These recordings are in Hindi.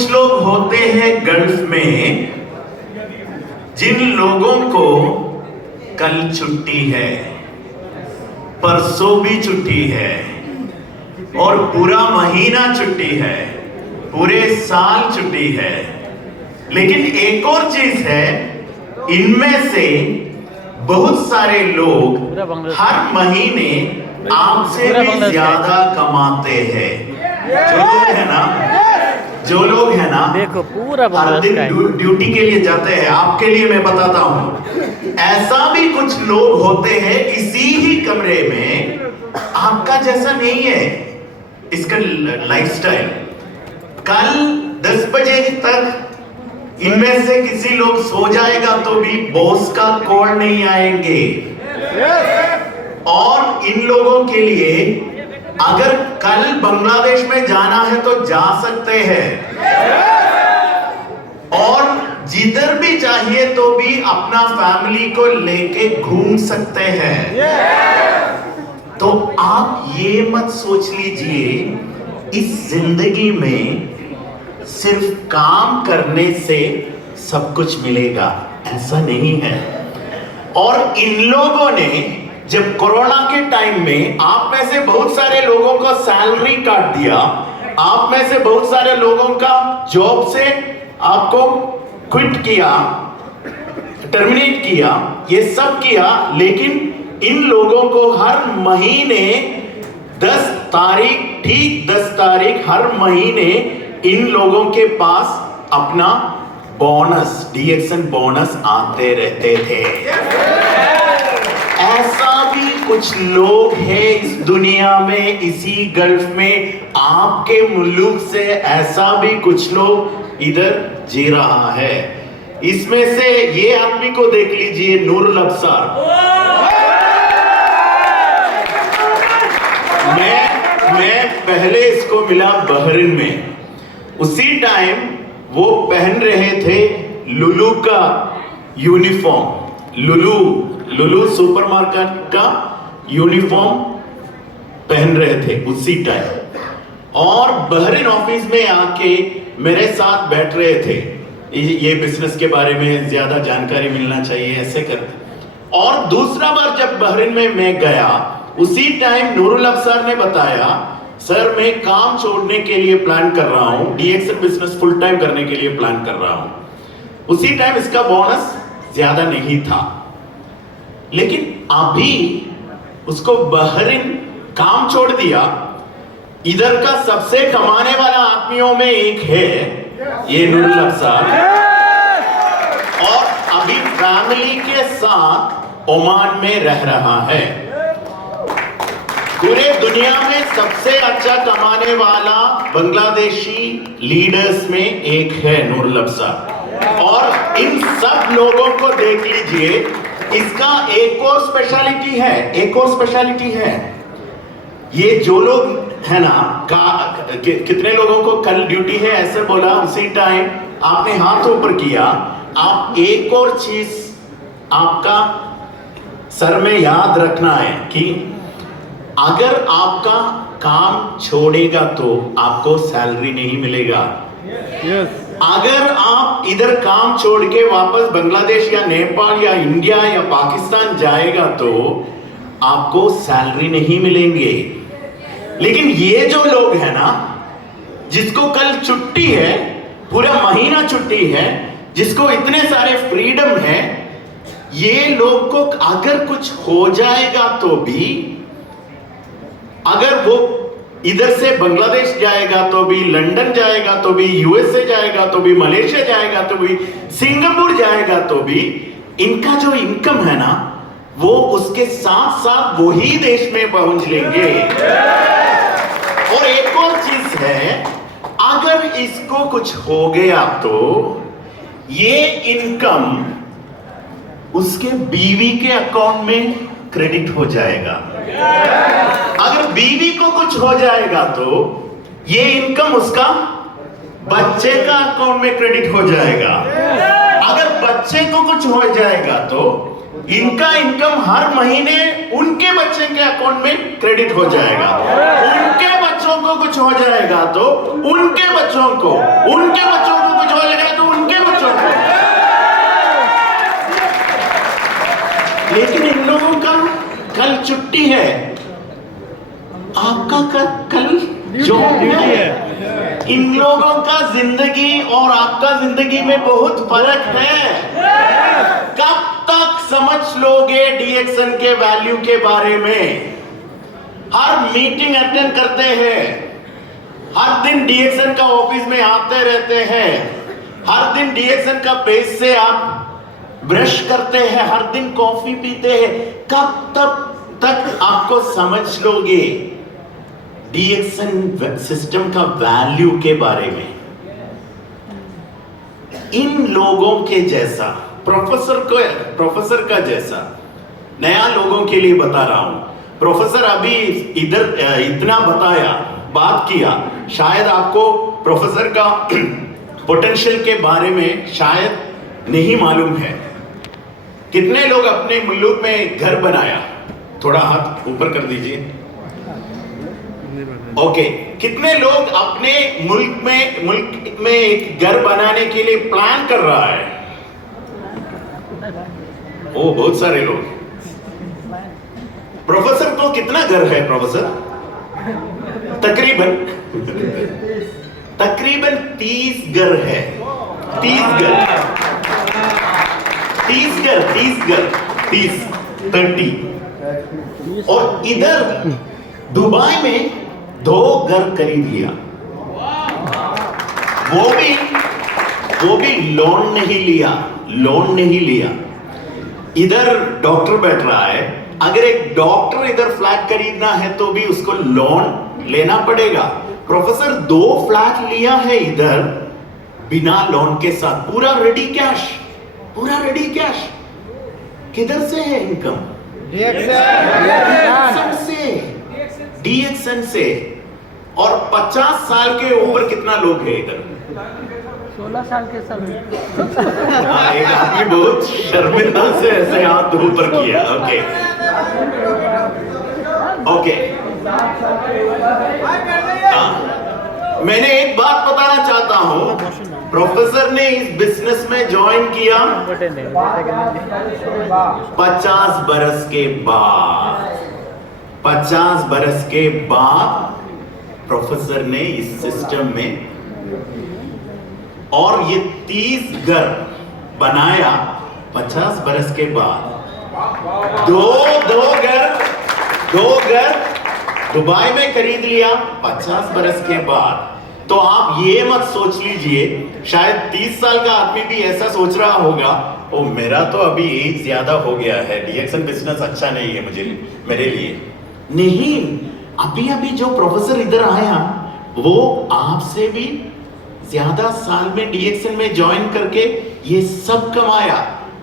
कुछ लोग होते हैं गल्फ में जिन लोगों को कल छुट्टी है, परसों भी छुट्टी है और पूरा महीना छुट्टी है, पूरे साल छुट्टी है। लेकिन एक और चीज है, इनमें से बहुत सारे लोग हर महीने आपसे भी ज्यादा कमाते हैं। जो लोग है ना देखो पूरा हर दिन ड्यूटी के लिए जाते हैं। आपके लिए मैं बताता हूं, ऐसा भी कुछ लोग होते हैं इसी ही कमरे में, आपका जैसा नहीं है इसका लाइफस्टाइल। कल 10 बजे तक इनमें से किसी लोग सो जाएगा तो भी बॉस का कॉल नहीं आएंगे। और इन लोगों के लिए अगर कल बांग्लादेश में जाना है तो जा सकते हैं, और जिधर भी चाहिए तो भी अपना फैमिली को लेके घूम सकते हैं। तो आप ये मत सोच लीजिए इस जिंदगी में सिर्फ काम करने से सब कुछ मिलेगा, ऐसा नहीं है। और इन लोगों ने जब कोरोना के टाइम में आप में से बहुत सारे लोगों को सैलरी काट दिया, आप में से बहुत सारे लोगों का जॉब से आपको क्विट किया, टर्मिनेट किया, ये सब किया, लेकिन इन लोगों को हर महीने 10 तारीख, ठीक 10 तारीख हर महीने इन लोगों के पास अपना बोनस, डीएक्सन बोनस आते रहते थे। ऐसा भी कुछ लोग हैं इस दुनिया में, इसी गल्फ में, आपके मुल्क से ऐसा भी कुछ लोग इधर जी रहा है। इसमें से ये आदमी को देख लीजिए, नूरुल अब्सार। मैं पहले इसको मिला बहरीन में, उसी टाइम वो पहन रहे थे लुलू का यूनिफॉर्म, लुलू सुपरमार्केट का यूनिफॉर्म पहन रहे थे उसी टाइम, और बहरीन ऑफिस में आके मेरे साथ बैठ रहे थे। ये बिजनेस के बारे में ज्यादा जानकारी मिलना चाहिए, ऐसे करते। और दूसरा बार जब बहरीन में मैं गया, उसी टाइम नूरुल अब्सार ने बताया, सर मैं काम छोड़ने के लिए प्लान कर रहा हूं, डीएक्सन बिजनेस फुल टाइम करने के लिए प्लान कर रहा हूं। उसी टाइम इसका बोनस ज्यादा नहीं था, लेकिन अभी उसको बहरीन काम छोड़ दिया। इधर का सबसे कमाने वाला आदमियों में एक है ये नूरुल अब्सार, और अभी फैमिली के साथ ओमान में रह रहा है। पूरे दुनिया में सबसे अच्छा कमाने वाला बांग्लादेशी लीडर्स में एक है नूरुल अब्सार। और इन सब लोगों को देख लीजिए, इसका एक और स्पेशलिटी है, ये जो लोग है ना, कितने लोगों को कल ड्यूटी है ऐसे बोला, उसी टाइम आपने हाथ ऊपर किया। आप एक और चीज आपका सर में याद रखना है कि अगर आपका काम छोड़ेगा तो आपको सैलरी नहीं मिलेगा। अगर आप इधर काम छोड़ के वापस बांग्लादेश या नेपाल या इंडिया या पाकिस्तान जाएगा तो आपको सैलरी नहीं मिलेंगे। लेकिन ये जो लोग हैं ना, जिसको कल छुट्टी है, पूरा महीना छुट्टी है, जिसको इतने सारे फ्रीडम है, ये लोग को अगर कुछ हो जाएगा तो भी, अगर वो इधर से बांग्लादेश जाएगा तो भी, लंदन जाएगा तो भी, यूएसए जाएगा तो भी, मलेशिया जाएगा तो भी, सिंगापुर जाएगा तो भी, इनका जो इनकम है ना, वो उसके साथ साथ वही देश में पहुंच लेंगे। और एक और चीज है, अगर इसको कुछ हो गया तो ये इनकम उसके बीवी के अकाउंट में क्रेडिट हो जाएगा। अगर बीवी को कुछ हो जाएगा तो ये इनकम उसका बच्चे का अकाउंट में क्रेडिट हो जाएगा। अगर बच्चे को कुछ हो जाएगा तो इनका इनकम हर महीने उनके बच्चे के अकाउंट में क्रेडिट हो जाएगा। उनके बच्चों को को कुछ हो जाएगा तो उनके बच्चों को कुछ हो जाएगा तो उनके बच्चों को। लेकिन इन लोगों का कल छुट्टी है, आपका कल जॉब है। इन लोगों का जिंदगी और आपका जिंदगी में बहुत फर्क है। कब तक समझ लोगे डीएक्सन के वैल्यू के बारे में? हर मीटिंग अटेंड करते हैं, हर दिन डीएक्सन का ऑफिस में आते रहते हैं, हर दिन डीएक्सन का पेज से आप ब्रश करते हैं, हर दिन कॉफी पीते हैं। कब तक आपको समझ लोगे डीएक्सन सिस्टम का वैल्यू के बारे में? इन लोगों के जैसा प्रोफेसर का जैसा नया लोगों के लिए बता रहा हूं। प्रोफेसर अभी इधर इतना बताया, बात किया, शायद आपको प्रोफेसर का पोटेंशियल के बारे में शायद नहीं मालूम है। कितने लोग अपने मुल्क में घर बनाया? थोड़ा हाथ ऊपर कर दीजिए। ओके, कितने लोग अपने मुल्क में एक घर बनाने के लिए प्लान कर रहा है? ओ, बहुत सारे लोग। प्रोफेसर को कितना घर है प्रोफेसर? तकरीबन 30 घर है। 30। और इधर दुबई में 2 घर खरीद लिया, वो भी लोन नहीं लिया। इधर डॉक्टर बैठ रहा है, अगर एक डॉक्टर इधर फ्लैट खरीदना है तो भी उसको लोन लेना पड़ेगा। प्रोफेसर 2 फ्लैट लिया है इधर बिना लोन के साथ, पूरा रेडी कैश। किधर से है इनकम? डीएक्सन से। और 50 साल के ऊपर कितना लोग है इधर? 16 साल के सब। एक आदमी बहुत शर्मिंदा से ऐसे हाथ ऊपर किया। ओके। मैंने एक बात बताना चाहता हूं, प्रोफेसर ने इस बिजनेस में ज्वाइन किया 50 बरस के बाद प्रोफेसर ने इस सिस्टम में, और ये 30 घर बनाया 50 बरस के बाद। दो घर दुबई में खरीद लिया 50 बरस के बाद। तो आप ये मत सोच लीजिए, शायद 30 साल का आदमी भी ऐसा सोच रहा होगा, ओ मेरा तो अभी एज ज्यादा हो गया है, डीएक्सन बिजनेस अच्छा नहीं है मेरे लिए। नहीं, अभी जो प्रोफेसर इधर आया वो आपसे भी ज्यादा साल में डीएक्सन में ज्वाइन करके ये सब कमाया।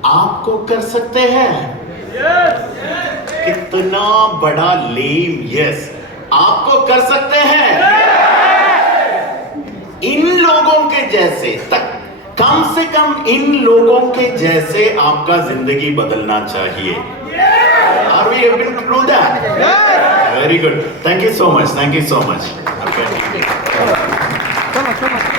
आपको कर सकते हैं? कितना बड़ा लेम यस, आपको कर सकते हैं। इन लोगों के जैसे कम से कम इन लोगों के जैसे आपका जिंदगी बदलना चाहिए। Are we able to do that? Very good. Thank you so much. Okay.